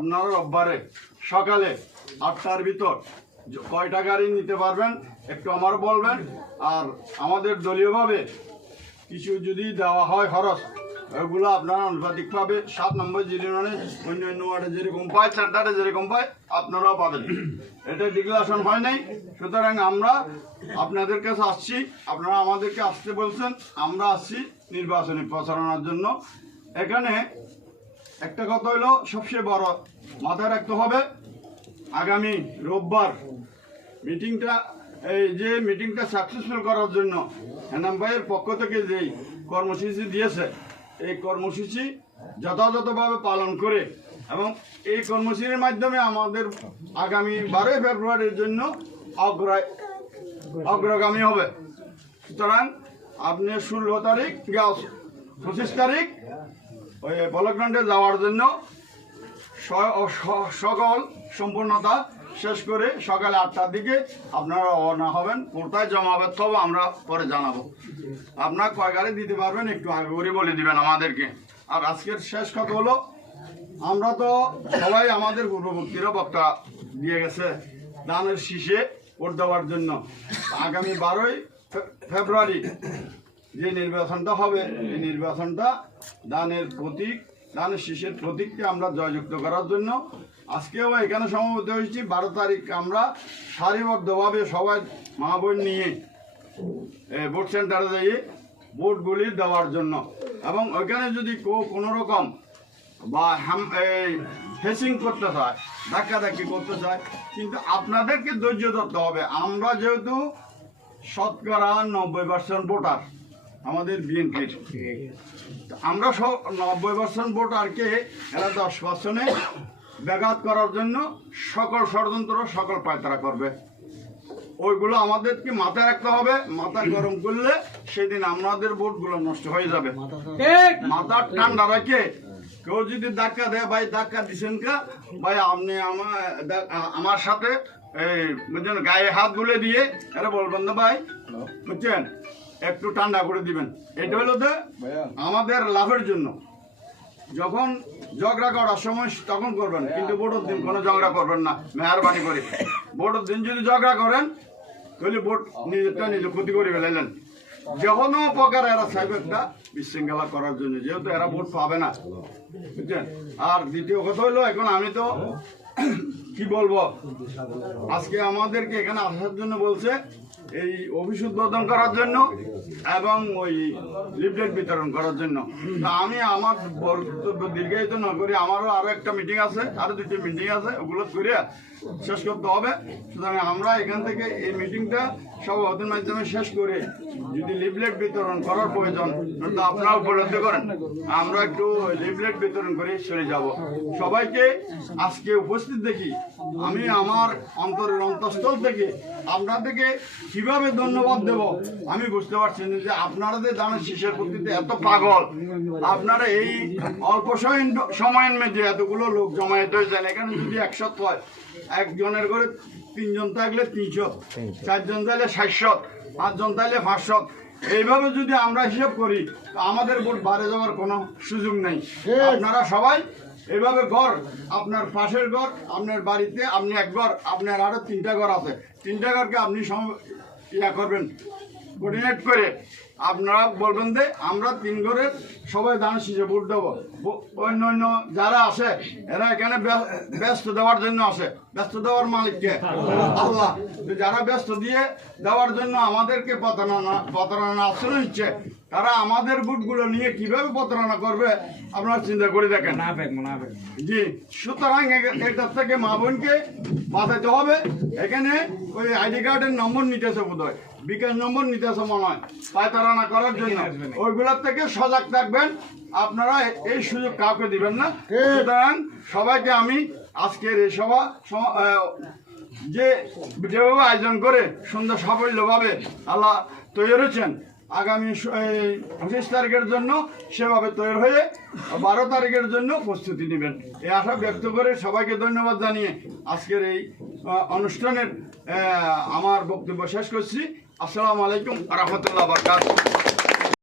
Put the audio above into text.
আপনারা রোববারে সকালে 8টার ভিতর কয়টা গাড়ি নিতে পারবেন একটু আমার বলবেন। আর আমাদের দলীয়ভাবে কিছু যদি দেওয়া হয় খরচ, ওগুলো আপনারা আনুপাতিকভাবে 7 নম্বর ইউনিয়নে অন্য অন্য ওয়ার্ডে যেরকম পায়, সেন্টারে যেরকম পায় আপনারাও পাবেন। এটা ডিক্লারেশন হয় নাই, সুতরাং আমরা আপনাদের কাছে আসছি, আপনারা আমাদেরকে আসতে বলছেন, আমরা আসছি নির্বাচনী প্রচারণার জন্য। এখানে একটা কথা হলো সবচেয়ে বড় মাথায় রাখতে হবে, আগামী রোববার মিটিংটা সাকসেসফুল করার জন্য হেনাম ভাইয়ের পক্ষ থেকে যেই কর্মসূচি দিয়েছে, এই কর্মসূচি যথাযথভাবে পালন করে এবং এই কর্মসূচির মাধ্যমে আমাদের আগামী 12 ফেব্রুয়ারির জন্য অগ্রগামী হবে। সুতরাং আপনি 16 তারিখ 25 তারিখ ওই ব্লকগ্রাউন্ডে যাওয়ার জন্য সকল সম্পূর্ণতা শেষ করে সকালে 8টার দিকে আপনারা রওনা হবেন। কোথায় জমা হবে তবে আমরা পরে জানাবো। আপনারা কয় গাড়ি দিতে পারবেন একটু আগে করে বলে দিবেন আমাদেরকে। আর আজকের শেষ কথা হলো, আমরা তো সবাই আমাদের পূর্ববর্তীরা বক্তা দিয়ে গেছে ধানের শীষে ভোট দেওয়ার জন্য। আগামী 12 ফেব্রুয়ারি যে নির্বাচনটা হবে, এই নির্বাচনটা ধানের শীষের প্রতীককে আমরা জয়যুক্ত করার জন্য আজকেও এখানে সমবেত হয়েছি। 12 তারিখ আমরা সারিবদ্ধভাবে সবাই মা বোন নিয়ে ভোট সেন্টারে যাই ভোটগুলি দেওয়ার জন্য। এবং ওইখানে যদি কোনো রকম বা ফেসিং করতে চায়, ধাক্কাধাক্কি করতে চায়, কিন্তু আপনাদেরকে ধৈর্য ধরতে হবে। আমরা যেহেতু শতকরা 90% ভোটার আমাদের বিএনপির, আমরা 90% ভোটারকে এরা 10% ব্যাঘাত করার জন্য সকল ষড়যন্ত্র সকল পায়তারা করবে। ওইগুলো আমাদেরকে মাথায় রাখতে হবে। মাথা গরম করলে সেদিন আমাদের ভোটগুলো নষ্ট হয়ে যাবে। মাথা ঠান্ডা রাখে কেউ যদি ধাক্কা দেয়, ভাই ধাক্কা দিচ্ছেন কা ভাই, আপনি আমার সাথে এই বুঝছেন গায়ে হাত গুলে দিয়ে এরা বলবেন না ভাই, বুঝছেন একটু ঠান্ডা করে দিবেন। এটা হলো যে আমাদের লাভের জন্য। যখন ঝগড়া করার সময় তখন করবেন, কিন্তু ভোটের দিন কোনো ঝগড়া করবেন না, মেহরবানি করে। ভোটের দিন যদি ঝগড়া করেন তাহলে ভোট নিজেরটা নিজে ক্ষতি করে ফেলাইলেন। যে কোনো প্রকার এরা চাইবে একটা বিশৃঙ্খলা করার জন্য, যেহেতু এরা ভোট পাবে না, বুঝছেন। আর দ্বিতীয় কথা হলো, এখন আমি তো কি বলবো, আজকে আমাদেরকে এখানে আসার জন্য বলছে এই অফিস উদ্বোধন করার জন্য এবং ওই লিফলেট বিতরণ করার জন্য। আমি আমার বক্তব্য দীর্ঘায়িত না করি, আমারও আরো একটা মিটিং আছে, আরো 2টি মিটিং আছে, ওগুলো করে শেষ করতে হবে। সুতরাং আমরা এখান থেকে এই মিটিংটা সভাপতির মাধ্যমে শেষ করে যদি লিফলেট বিতরণ করার প্রয়োজন আপনারা উপলব্ধি করেন, আমরা একটু লিফলেট বিতরণ করে চলে যাব। সবাইকে আজকে উপস্থিত দেখি আমি আমার অন্তরের অন্তঃস্থল থেকে আপনাদেরকে কিভাবে ধন্যবাদ দেব আমি বুঝতে পারছি না। যে আপনারা যে ধানের শীষের প্রতিতে এত পাগল, আপনারা এই অল্প সময়ের মধ্যে এতগুলো লোক জমায়েত হয়েছেন। এখানে যদি 100 হয়, একজনের করে 3 জন থাকলে 300, 4 জন থাকলে 700, 5 জন থাকলে 500। এইভাবে যদি আমরা হিসাব করি আমাদের ভোট বাড়ে যাওয়ার কোনো সুযোগ নেই। আপনারা সবাই এভাবে ঘর, আপনার পাশের ঘর, আপনার বাড়িতে আপনি এক ঘর, আপনার আরো 3টা ঘর আছে, 3টা ঘরকে আপনি করবেন কোঅর্ডিনেট করে। আপনারা বলবেন যে আমরা 3 ঘরের সবাই ধানের শীষে ভোট দেবো। অন্য অন্য যারা আসে এরা এখানে ব্যস্ত দেওয়ার জন্য আসে, ব্যস্ত দেওয়ার মালিককে আল্লাহ। যারা ব্যস্ত দিয়ে দেওয়ার জন্য আমাদেরকে প্রতারণা আশ্রয় নিচ্ছে, তারা আমাদের ভোটগুলো নিয়ে কিভাবে প্রতারণা করবে আপনারা চিন্তা করে দেখেন। জি, সুতরাং এটার থেকে মা বোনকে বাঁচাতে হবে। এখানে ওই আইডি কার্ডের নম্বর নিতেছে, বোধ হয় বিকাশ নম্বর নিতেছে মনে হয়, পায়তারানা করার জন্য। ওইগুলোর থেকে সজাগ থাকবেন, আপনারা এই সুযোগ কাউকে দিবেন না। সুতরাং সবাইকে আমি আজকের এই সভা যেভাবে আয়োজন করে সুন্দর সাফল্যভাবে আল্লাহ তৈরি হয়েছেন, আগামী 25 তারিখের জন্য সেভাবে তৈরি হয়ে 12 তারিখের জন্য প্রস্তুতি নেবেন, এই আশা ব্যক্ত করে সবাইকে ধন্যবাদ জানিয়ে আজকের এই অনুষ্ঠানের আমার বক্তব্য শেষ করছি। আসসালামু আলাইকুম ওয়া রাহমাতুল্লাহি ওয়া বারাকাতুহু।